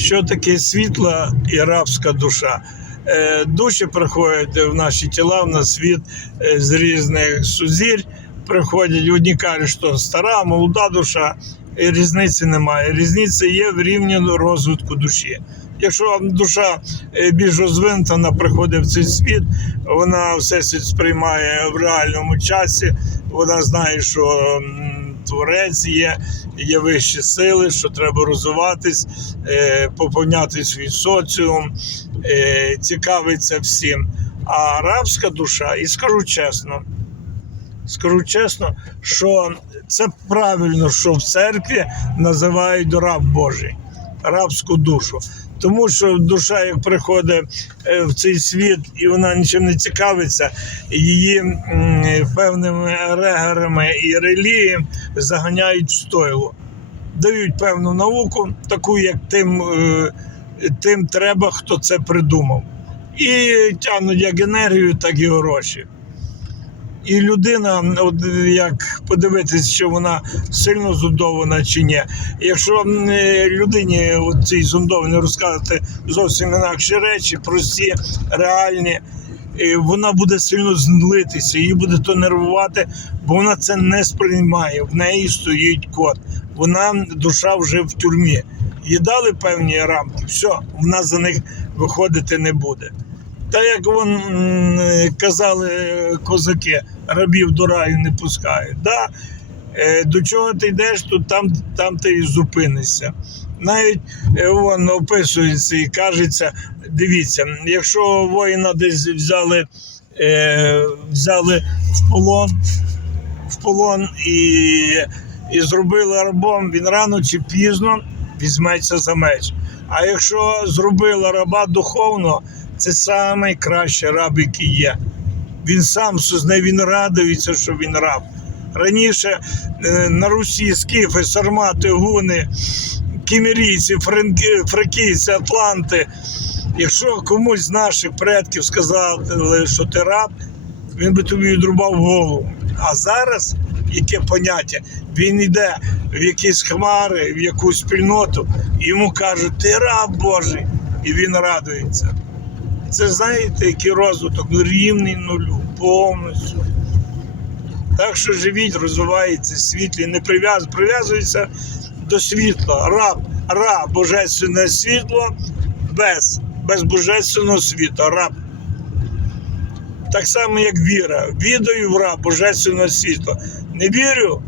що таке світла і рабська душа. Е, Душі приходять в наші тіла, в на світ е, з різних сузірь. Приходять, одні кажуть, що стара, молода душа, і різниці немає. Різниця є в рівні розвитку душі. Якщо душа е, більш розвинута, вона приходить в цей світ, вона все світ сприймає в реальному часі, вона знає, що творець є, є вищі сили, що треба розвиватись, е, поповняти свій соціум, е, цікавиться всім. А арабська душа, і скажу чесно, скажу чесно, що це правильно, що в церкві називають раб Божий, рабську душу. Тому що душа, як приходить е, в цей світ і вона нічим не цікавиться, її певними регерами і релігіями заганяють в стойло. Дають певну науку, таку, як тим, е, тим треба, хто це придумав. І тягнуть як енергію, так і гроші. І людина, от як подивитись, що вона сильно зундована чи ні. Якщо е, людині от цій зундованій розказати зовсім інакші речі, прості, реальні, е, вона буде сильно злитися, її буде то нервувати, бо вона це не сприймає. В неї стоїть код. Вона душа вже в тюрмі. Їй дали певні рамки, все, вона за них виходити не буде. Та як вон казали козаки, рабів до раю не пускають. Да? Е, До чого ти йдеш, то там, там ти і зупинишся. Навіть е, вон описується і кажеться: дивіться, якщо воїна десь взяли, е, взяли в полон, в полон і, і зробили рабом, він рано чи пізно візьметься за меч. А якщо зробили раба духовно, це найкращий раб, який є. Він сам сознає, він радується, що він раб. Раніше е, на Русі скіфи, сармати, гуни, кімерійці, фракійці, атланти. Якщо комусь з наших предків сказали, що ти раб, він би тобі відрубав голову. А зараз яке поняття? Він йде в якісь хмари, в якусь спільноту, йому кажуть, ти раб Божий, і він радується. Це знаєте, який розвиток ну, рівний нулю повністю. Так що живіть, розвивається світлі, не прив'яз, прив'язується до світла. Раб, ра божественне світло без, без божественного світла. Раб. Так само, як віра. Відаю в раб божественного світла. Не вірю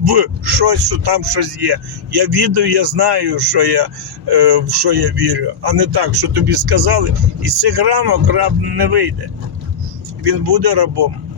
в щось, що там щось є. Я відаю, я знаю, що я, е, в що я вірю, а не так, що тобі сказали. Із цих рамок раб не вийде. Він буде рабом.